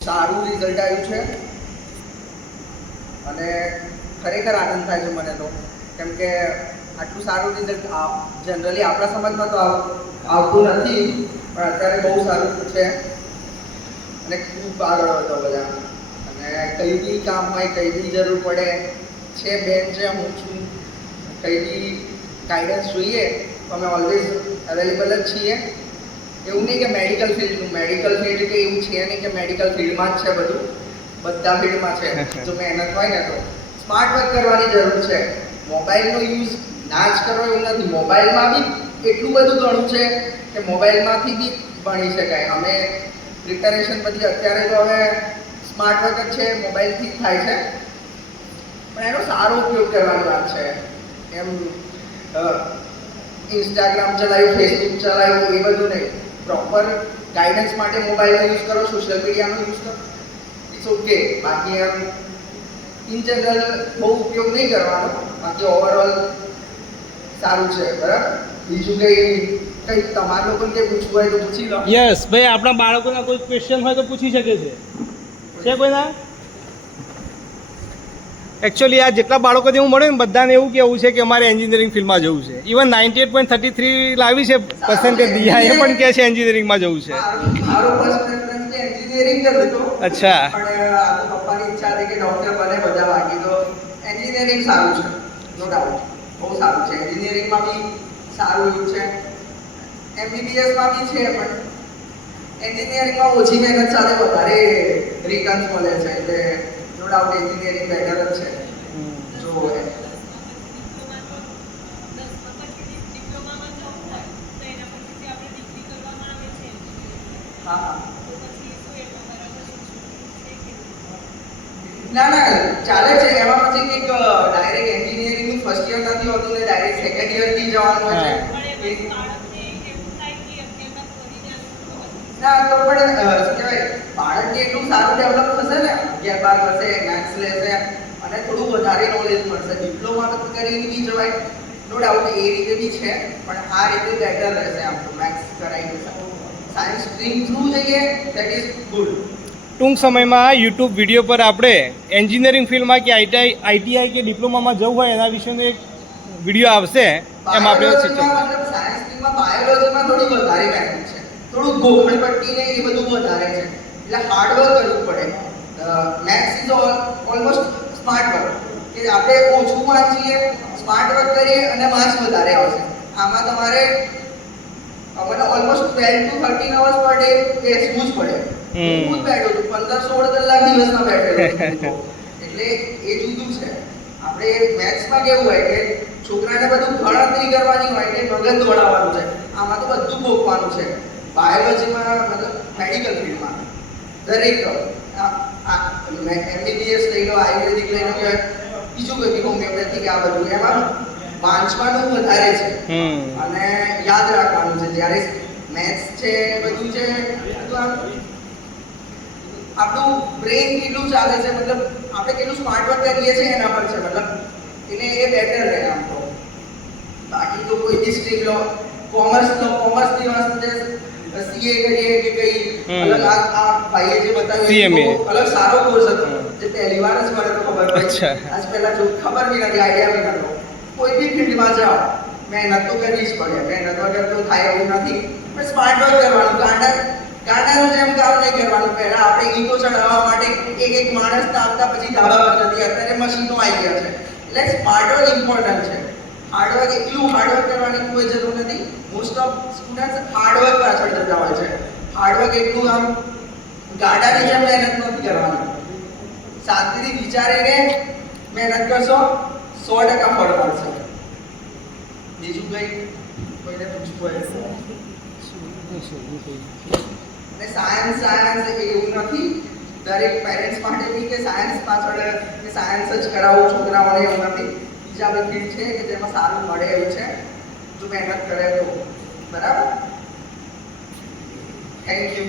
સારું રિઝલ્ટ આવ્યું છે અને ખરેખર આનંદ થાય છે મને તો, કેમ કે આટલું સારું રિઝલ્ટ જનરલી આપણા સમાજમાં તો આવતું નથી, પણ અત્યારે બહુ સારું છે અને ખૂબ આગળ હતો બધા. અને કંઈ બી કામ હોય, કંઈ બી જરૂર પડે છે, બેન છે, હું છું, કંઈ બી ગાઈડન્સ જોઈએ તો અમે ઓલવેઝ અવેલેબલ જ છીએ. એવું નહીં કે મેડિકલ ફિલ્ડ કે એવું છે નહીં કે મેડિકલ ફિલ્ડમાં જ છે, બધું બધા ફિલ્ડમાં છે. જો મહેનત હોય ને તો સ્માર્ટ વર્ક કરવાની જરૂર છે. મોબાઈલનો યુઝ ના જ કરવો એવું નથી. મોબાઈલમાં બી એટલું બધું ઘણું છે કે મોબાઈલમાંથી બી ભણી શકાય. અમે પ્રિપેરેશન બધી અત્યારે તો હવે સ્માર્ટ વર્ક જ છે, મોબાઈલથી જ થાય છે, પણ એનો સારો ઉપયોગ કરવાની વાત છે. એમ ઇન્સ્ટાગ્રામ ચલાવ્યું, ફેસબુક ચલાવ્યું એ બધું નહીં. પ્રોપર ગાઈડન્સ માટે મોબાઈલનો યુઝ કરો, સોશિયલ મીડિયાનો યુઝ કરો, ઇટ્સ ઓકે. બાકી એમ ઇન જનરલ બહુ ઉપયોગ નહીં કરવાનો. બાકી ઓવરઓલ સારું છે. બરાબર. બીજું કંઈ તમારા લોકોને કંઈ પૂછવું હોય તો પૂછી લો. યસ ભાઈ, આપણા બાળકોના કોઈ ક્વેશ્ચન હોય તો પૂછી શકે છે કોઈના? એકચ્યુઅલી આ જેટલા બાળકોને એવું મળે ને બધાને એવું કેવું છે કે અમારે એન્જિનિયરિંગ ફિલ્ડમાં જવું છે. ઇવન 98.33 લાવી છે પર્સન્ટેજ દિયા, એ પણ કહે છે એન્જિનિયરિંગમાં જવું છે. મારો ફર્સ્ટ પ્રેફરન્સ એન્જિનિયરિંગ જ હતો. અચ્છા. પણ પપ્પાની ઈચ્છા હતી કે ડોક્ટર બને બધા, બાકી તો એન્જિનિયરિંગ સારું છે, નો ડાઉટ. બહુ સારું છે. એન્જિનિયરિંગમાં બી સારું એવું છે, MBBSમાં બી છે, પણ એન્જિનિયરિંગમાં ઓછી મહેનત સાથે વધારે રિટર્ન્સ મળે છે. એટલે નો ડાઉટ એન્જિનિયરિંગ બેટર જ છે. જો ના ચાલે છે. એમાં પછી કંઈક ડાયરેક્ટ એન્જિનિયરિંગનું ફર્સ્ટ યર નથી હોતું ને ડાયરેક્ટ સેકન્ડ યરથી જવાનું હોય છે. ના તો પણ શું કહેવાય, બાળકને એટલું સારું ડેવલપ થશે ને, 11-12 કરશે, મેથ્સ લેશે અને થોડું વધારે નોલેજ મળશે. ડિપ્લોમા કરીને બી જવાય, નો ડાઉટ એ રીતે બી છે, પણ આ રીતે બેટર રહેશે. આમ તો મેથ્સ કરાવી દેશે. સાયન્સ સ્ટ્રીમ થ્રુ જઈએ દેટ ઇઝ ગુડ. ટૂંક સમયમાં યુટ્યુબ વિડીયો પર આપણે એન્જિનિયરિંગ ફિલ્ડમાં કે આઈટીઆઈ કે ડિપ્લોમામાં જવું હોય એના વિશેનો એક વિડીયો આવશે. એમ આપણે મતલબ સાયન્સ સ્ટ્રીમમાં બાયોલોજીમાં થોડી વધારે મહેનત છે, થોડું ગોખણપટ્ટી ને એ બધું વધારે છે, એટલે હાર્ડવર્ક કરવું પડે. Maths is almost smart work, કે આપણે ઓછું વાંચીએ, સ્માર્ટ વર્ક કરીએ અને માર્ક્સ વધારે આવશે. આમાં તમારે મને almost 12 to 13 hours per day બેસવું જ પડે. હું જ બેઠો છું 15-16 કલાક દિવસમાં બેઠેલો છું. એટલે એ જુદું છે. આપણે મેથ્સમાં કેવું હોય કે છોકરાને બધું ગણતરી કરવાની હોય કે મગજ દોડાવવાનું છે, આમાં તો બધું ગોખવાનું છે. બાયોલોજીમાં મતલબ મેડિકલ ફિલ્ડમાં દરેક MBBS લઈ લો, આયુર્વેદિક લઈ લો, કે બીજું કોઈ હોમિયોપેથિક, આ બધું એમાં વાંચવાનું વધારે છે અને યાદ રાખવાનું છે. જ્યારે મેથ્સ છે, બધું છે, આપણું બ્રેઇન કેટલું ચાલે છે, મતલબ આપણે કેટલું સ્માર્ટ વર્ક કરીએ છીએ એના પર છે. મતલબ એટલે એ બેટર રહે આમ તો. બાકી તો કોઈ બી સ્ટ્રીમ લો, કોમર્સની વસ્તુ CA કરીએ કે કઈ અલગ, આ ભાઈએ જે બતાવ્યું અલગ સારો કોર્સ હતો, જે પહેલી વાર જ મને તો ખબર પડી. આજ પહેલા જો ખબર બી નથી, આઈડિયા બી નતો. કોઈ બી ફિલ્ડમાં જાઓ મહેનત તો કરવી જ પડે. મહેનત વગર તો થાય એવું નથી. પણ સ્માર્ટ વર્ક કરવાનું, ગાંડાનું જેમ કામ નહીં કરવાનું. પહેલા આપણે ઈગો ચડાવવા માટે એક માણસ તાપતા પછી ધાબા પર જતી, અત્યારે મશીનો આવી ગયા છે. એટલે સ્માર્ટ વર્ક ઇમ્પોર્ટન્ટ છે. હાર્ડવર્ક એટલું હાર્ડવર્ક કરવાની કોઈ જરૂર નથી. મોસ્ટ ઓફ સ્ટુડન્ટ્સ હાર્ડવર્ક પાછળ જતા હોય છે. હાર્ડવર્ક એટલું આમ ગાડાની જેમ મહેનત નથી કરવાની. શાંતિથી વિચારીને મહેનત કરશો, 100% ફળ મળશે. બીજું કંઈ કોઈને પૂછવું હોય? અને સાયન્સ એવું નથી દરેક પેરેન્ટ્સ માટે બી કે સાયન્સ પાછળ કે સાયન્સ જ કરાવવું છોકરાઓને, એવું નથી. બીજા બધી ફિલ્ડ છે કે જેમાં સારું મળે એવું છે, જો મહેનત કરે તો. બરાબર. Thank you.